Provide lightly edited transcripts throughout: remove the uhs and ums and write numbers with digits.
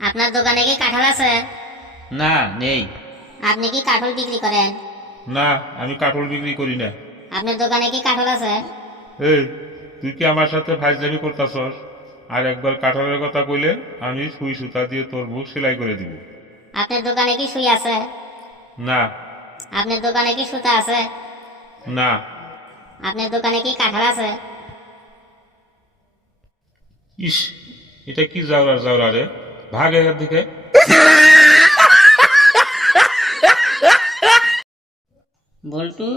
আপনার দোকানে কি কাঁঠাল আছে? না, নেই। আপনি কি কাঁঠাল বিক্রি করেন? না, আমি কাঠল বিক্রি করি না। আপনার দোকানে কি কাঁঠাল আছে? এই, তুই কি আমার সাথে ফাইজলামি করতাছস? আর একবার কাঠলের কথা কইলে আমি সুই সুতা দিয়ে তোর মুখ সেলাই করে দিব। আপনার দোকানে কি সুই আছে? না। আপনার দোকানে কি সুতা আছে? না। আপনার দোকানে কি কাঁঠাল আছে? ইস, এটা কি যাওরা রে, ভাগ এখান থেকে। বল্টু,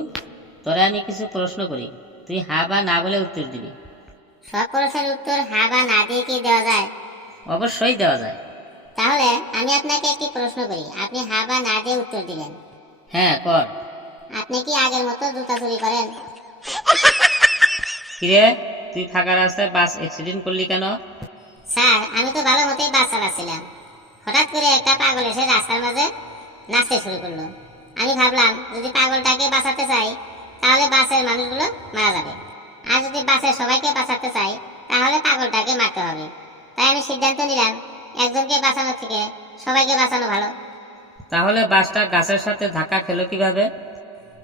তোরে আমি কিছু প্রশ্ন করি, তুই হ্যাঁ বা না বলে উত্তর দিবি। সব প্রশ্নের উত্তর হ্যাঁ বা না দিয়ে কি দেওয়া যায়? অবশ্যই দেওয়া যায়। তাহলে আমি আপনাকে একটি প্রশ্ন করি, আপনি হ্যাঁ বা না দিয়ে উত্তর দিবেন। হ্যাঁ, কর। আপনি কি আগের মতো জুতা চুরি করেন? কিরে, তুই ফাঁকা রাস্তায় বাস অ্যাক্সিডেন্ট করলি কেন? স্যার, আমি তো ভালো মতোই বাস চালাচ্ছিলাম, হঠাৎ করে একটা পাগল এসে রাস্তার মাঝে নাচতে শুরু করলো। আমি ভাবলাম যদি পাগলটাকে বাঁচাতে চাই তাহলে বাসের মানুষগুলো মারা যাবে, আর যদি বাসের সবাইকে বাঁচাতে চাই তাহলে পাগলটাকে মারতে হবে। তাই আমি সিদ্ধান্ত নিলাম একজনকে বাঁচানোর থেকে সবাইকে বাঁচানো ভালো। তাহলে বাসটা গাছের সাথে ধাক্কা খেলো কিভাবে?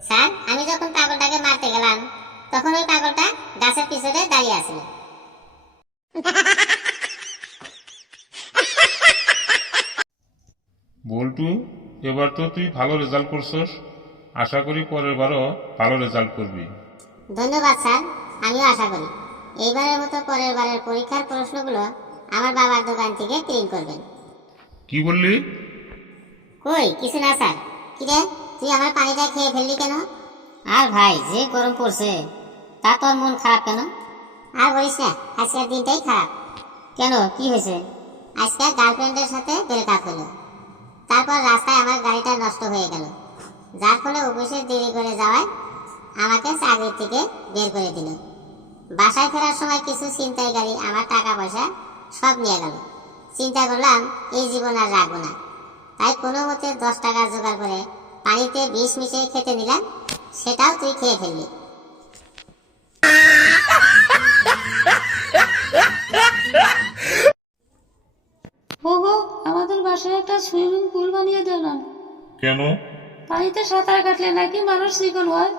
স্যার, আমি যখন পাগলটাকে মারতে গেলাম তখন ওই পাগলটা গাছের পিছনে দাঁড়িয়ে আছিল। বল্টু, এবার তো তুই ভালো রেজাল্ট করছস, আশা করি পরের বারও ভালো রেজাল্ট করবি। ধন্যবাদ স্যার, আমিও আশা করি এইবারের মতো পরের বারের পরীক্ষার প্রশ্নগুলো আমার বাবার দোকান থেকে প্রিন্ট করবেন। কি বললি? কই কিছু না স্যার। কিরে, তুই আমার পানিটা খেয়ে ফেললি কেন? আর ভাই, যে গরম পড়ছে, তা তোর মন খারাপ কেন? আর বলিস না, আজকের দিনটাই খারাপ। কেন, কি হয়েছে? আজকে গার্লফ্রেন্ডের সাথে ব্রেকআপ হলো, তারপর রাস্তায় আমার গাড়িটা নষ্ট হয়ে গেল, যার ফলে অফিসে দেরি করে যাওয়ায় আমাকে চাকরি থেকে বের করে দিল। বাসায় ফেরার সময় কিছু ছিনতাইকারী আমার টাকা পয়সা সব নিয়ে গেল। চিন্তা করলাম এই জীবন আর রাখবো না, তাই কোনো মতে 10 টাকা জোগাড় করে পানিতে বিষ মিশিয়ে খেতে নিলাম, সেটাও তুই খেয়ে ফেললি। ওগো, আমাদের বাসায় একটা সুইমিং পুল বানিয়ে দেন না। কেন? পানিতে সাঁতার কাটলে নাকি মানুষ চিকন হয়।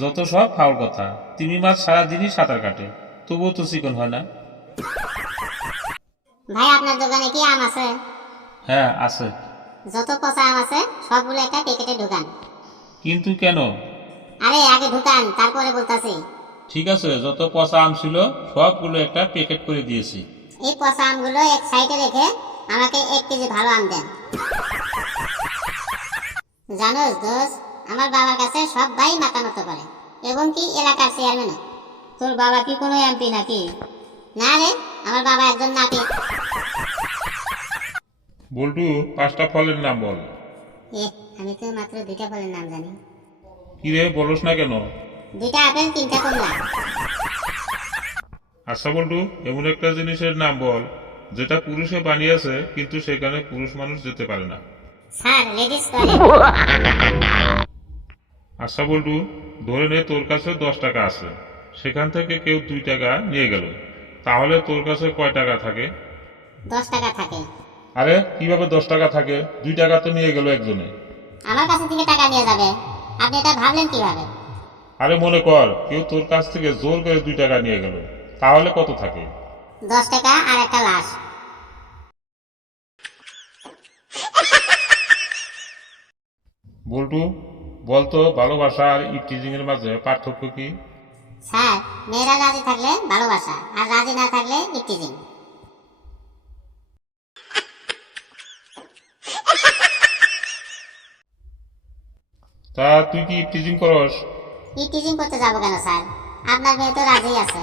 যত সব ফাউল কথা। তিমি মাছ সারাদিনই সাঁতার কাটে, তবুও তো চিকন হয় না। ভাই, আপনার দোকানে কি আম আছে? হ্যাঁ, আছে। যত পচা আম আছে সবগুলো একটা প্যাকেটে ঢুকান। কিন্তু কেন? আরে আগে ঢুকান, তারপরে বলতাছি। ঠিক আছে, যত পচা আম ছিল সবগুলো একটা প্যাকেট করে দিয়েছি। এই পচা আমগুলো এক সাইডে রেখে আমাকে 1 কেজি ভালো আম দেন। জানোস দোস্ত, আমার বাবার কাছে সবাই মাথা নত করে, এবং কি এলাকার চেয়ারম্যান। তোর বাবা কি কোনো এমপি নাকি? না রে, আমার বাবা একজন নাপিত। বল্টু, 5টা ফলের নাম বল। আমি তো মাত্র 2টা ফলের নাম জানি। কি রে, বলস না কেন? 2টা আপেল, 3টা কমলা। আচ্ছা বল্টু, এমন একটা জিনিসের নাম বল যেটা পুরুষে বানিয়েছে কিন্তু সেখানে পুরুষ মানুষ যেতে পারে না। Sir, ladies toilet. আচ্ছা বল্টু, ধরে নে তোর কাছে 10 টাকা আছে, সেখান থেকে কেউ 2 টাকা নিয়ে গেল, তাহলে তোর কাছে কয় টাকা থাকে? 10 টাকা থাকে। আরে কিভাবে 10 টাকা থাকে? 2 টাকা তো নিয়ে গেল একজনে। আমার কাছে থেকে টাকা নিয়ে যাবে, আপনি এটা ভাবলেন কিভাবে? আরে মনে কর কেউ তোর কাছ থেকে জোর করে 2 টাকা নিয়ে গেল, তাহলে কত থাকে? 10 টাকা আর একটা লাশ। বল্টু, বলতো ভালোবাসা আর ইপটিজিং এর মাঝে পার্থক্য কি? স্যার, মেয়েরা রাজি থাকলে ভালোবাসা, আর রাজি না থাকলে ইপটিজিং। তা তুই কি ইপটিজিং করস? ইপটিজিং করতে যাবো কেন স্যার? আপনার মেয়ে তো রাজি আছে।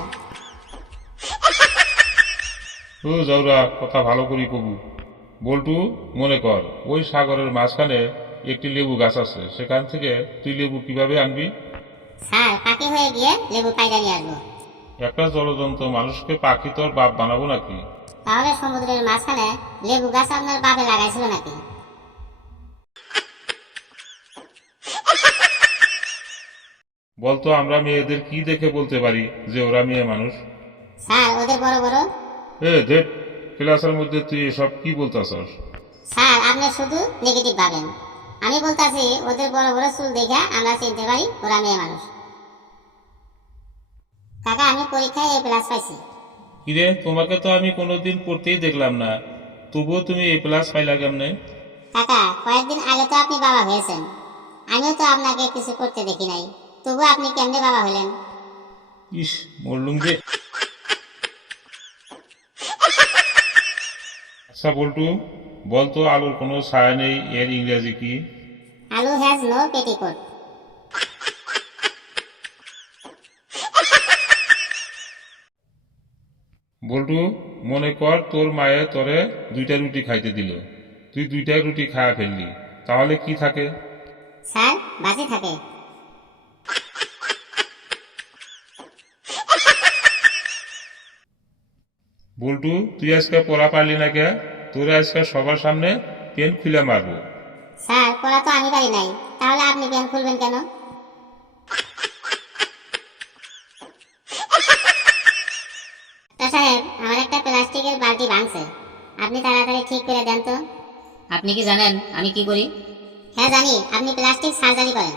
ও যাওরা, কথা ভালো করি কবু। বল্টু, মনে কর ওই সাগরের মাঝখানে একটি লেবু গাছ আছে, সেখান থেকে তুই লেবু কিভাবে আনবি? স্যার, পাখি হয়ে গিয়ে লেবু পাইড়া নিয়ে আসবো। একটা জলজন্ত মানুষকে পাখি তোর বাপ বানাবো নাকি? তাহলে সমুদ্রের মাঝখানে লেবু গাছ আপনার বাপে লাগাইছিল নাকি? বলতো আমরা মেয়েদের কি দেখে বলতে পারি যে ওরা মেয়ে মানুষ? স্যার, ওদের বড় বড়। ধেট, ক্লাসের মধ্যে তুই এসব কি বলতাছস? স্যার আপনি শুধু নেগেটিভ ভাবেন। আমি বলতাছি ওদের বড় বড় চুল দেখে আমরা চিনতে পারি ওরা মেয়ে মানুষ। কাকা আমি পরীক্ষায় A+ পাইছি। কিরে, তোমাকে তো আমি কোনোদিন পড়তেই দেখলাম না, তবুও তুমি A+ পাইলা কেমনে? কাকা কয়েকদিন আগে তো আপনি বাবা হয়েছেন, আমিও তো আপনাকে কিছু করতে দেখি নাই, তবু আপনি কেমনে বাবা হলেন? ইস, মরলুম যে। আচ্ছা বল্টু, বলতো আলুর কোনো ছায়া নেই এর ইংরেজি কি? আলু হ্যাজ নো পেটিকোট। বল্টু, মনে কর তোর মায়ে তোরে 2টা রুটি খাইতে দিল, তুই 2টা রুটি খাওয়া ফেললি, তাহলে কি থাকে? স্যার বাঁচে থাকে। বল্টু, তুই আজকে পড়া পারলি না কে? তোরে আজকে সবার সামনে পেন খুলে মারবো। স্যার পড়া তো আমি পারি নাই, তাহলে আপনি পেন খুলবেন কেন? তা সাহেব আমার একটা প্লাস্টিকের বালতি ভাঙছে, আপনি তাড়াতাড়ি ঠিক করে দেন তো। আপনি কি জানেন আমি কি করি? হ্যাঁ জানি, আপনি প্লাস্টিক সার্জারি করেন।